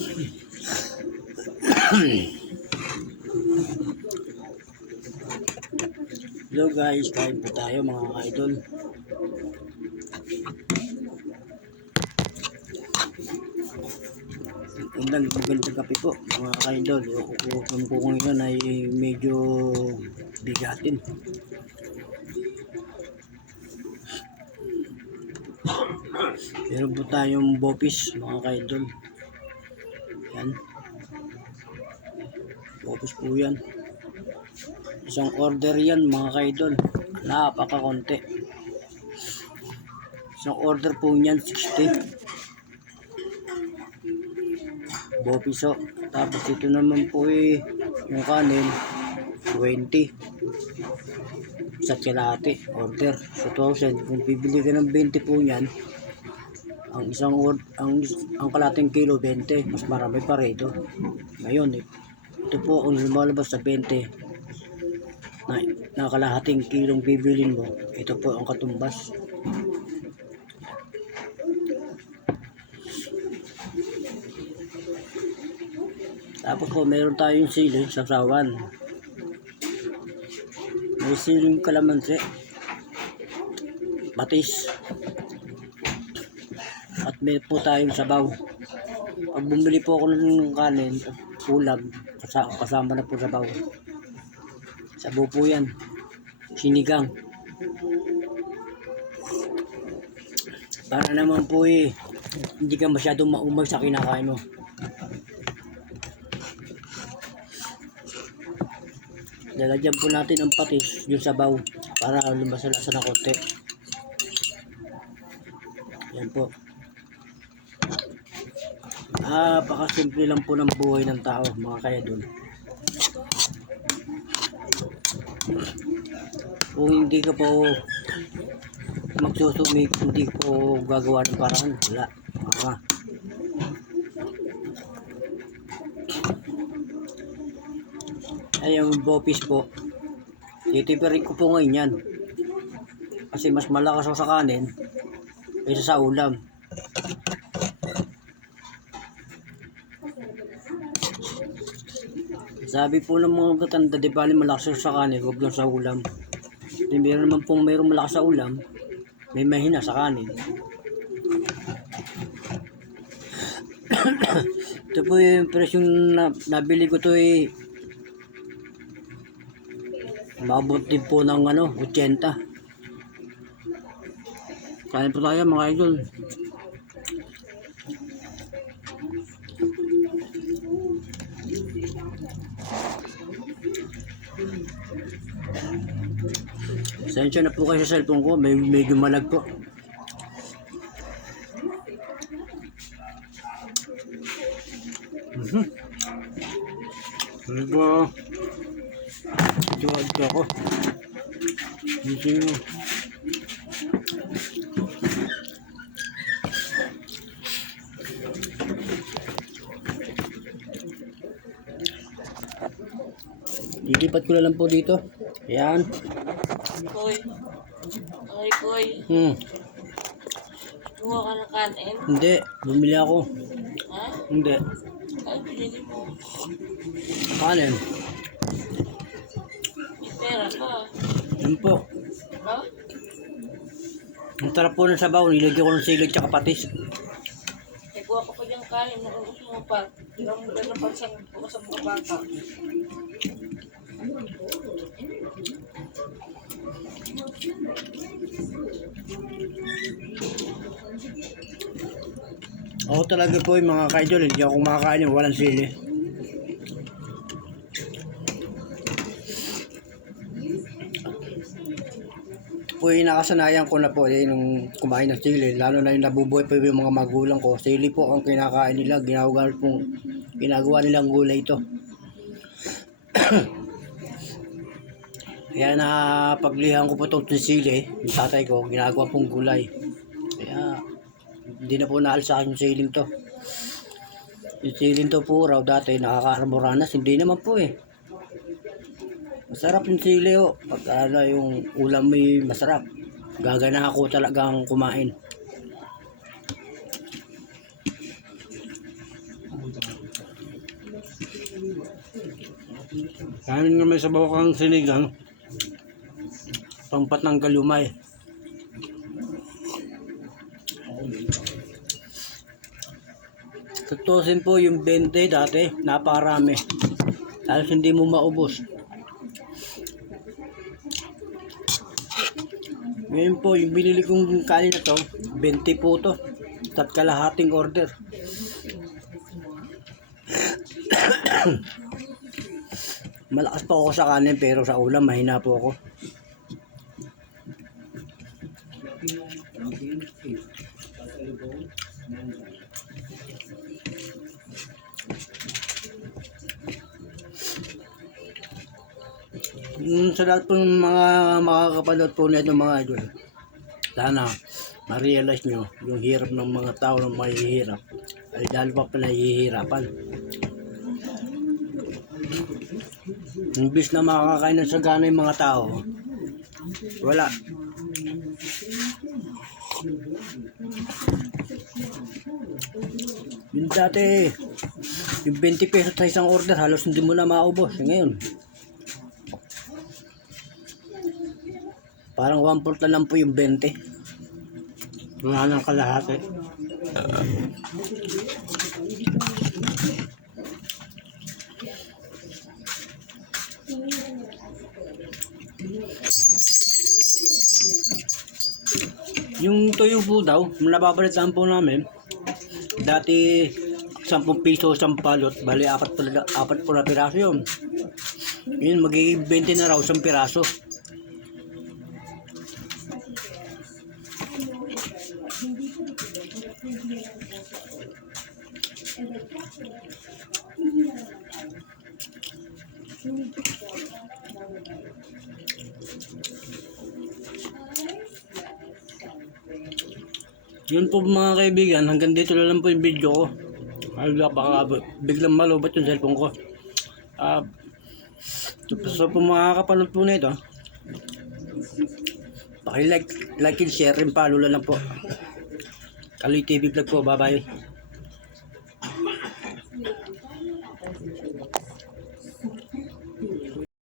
Hello guys, kain po tayo mga ka-idol. Magandang kape po mga ka-idol. Yung ko ngayon ay medyo bigatin. Meron po tayong bopis mga ka-idol. Yan. Bopis po yan. Isang order yan mga ka-idol. Napakakonti. Isang order po niyan 60. Bopiso. Tapos ito naman po yung kanin 20 sa kalahati order. So 2,000. Kung bibili ka ng 20 po yan, ang kalahating kilo 20, mas marami pa rito. Ngayon ito po ang lumalabas sa 20 na kalahating kilong bibilin mo, ito po ang katumbas. Tapos po meron tayong siling sasawan. May siling kalamansi, batis, at may po tayong sabaw. Pag bumili po ako ng kanin, ulam, kasama na po sabaw. Sabaw po yan, sinigang. Para naman po hindi ka masyadong maumay sa kinakain mo. Lalagyan po natin ang patis yung sabaw para lumasalasa na konti. Yan po. Napakasimple lang po ng buhay ng tao mga ka-idol. Kung hindi ka po magsusumik, hindi ko gagawa ng paraan, wala. Ay, yung bopis po, titipirin ko po ngayon yan. Kasi mas malakas ako sa kanin kaysa sa ulam. Sabi po ng mga matanda, di bali malakas sa kanin, huwag lang sa ulam. Di meron naman pong mayroong malakas sa ulam, may mahina sa kanin. Ito po yung presyong nabili ko to mabot din po ng 80. Kain po tayo mga idol. Sensya na po kayo sa cellphone ko, medyo malag po. Ano ba? Tuwag ka ako. Hindi mo. Dilipat ko na lang po dito. Ayan. Koy. Ay, Koy. Kuha ka ng kanin? Hindi. Bumili ako. Ha? Hindi. Ay, binili mo. Kanin. May pera ka. Yan po. Ha? Ang sarap po ng sabaw. Nilagyan ko ng silig tsaka patis. Eh, kuha ka pa diyang kanin. Gusto mo pa. Tignan mo na pa sa mga bata. Ako talaga po yung mga ka-idol, hindi ako makakain yung walang sili. Po yung nakasanayan ko na po yung kumain ng sili, lalo na yung nabubuhay po yung mga magulang ko. Sili po ang kinakain nila, ginagawa nilang gulay ito. Kaya paglihan ko po itong sili, yung tatay ko, ginagawa pong gulay. Kaya hindi na po naalis sa akin yung siling to. Yung siling to po raw dati nakakaarmoranas, hindi naman po Masarap yung sili pag yung ulam may masarap. Gagana ako talagang kumain. Kanin nga may sabaw kang sinigang. Pangpat ng kalumay. Tutusin po yung 20 dati, napakarami. Halos hindi mo maubos. Ngayon po, yung binili kong kanin na to, 20 po to. Tat kalahating order. Malakas pa ako sa kanin pero sa ulam mahina po ako. Sa lahat po ng mga makakapanood po nito mga idol, sana ma-realize nyo yung hirap ng mga tao na mahihirap ay dahil pa pinahihirapan. Imbis na makakain ng sagana yung mga tao, wala. Yung dati, yung 20 pesos sa isang order, halos hindi mo na maubos. Ngayon, parang 1/4 na lang po yung 20. Wala nang kalahati. Yung tuyo po daw, nababalitaan po namin, dati 10 piso isang palot, bali apat po na piraso yun. Yun, magiging 20 na raw isang piraso. Yun po mga kaibigan, hanggang dito na lang po yung video ko. Ay, baka biglang malubat yung cellphone ko. So po mga kapanood po na ito, paki-like and share rin, follow lang po. Kaloy TV Vlog po, bye bye.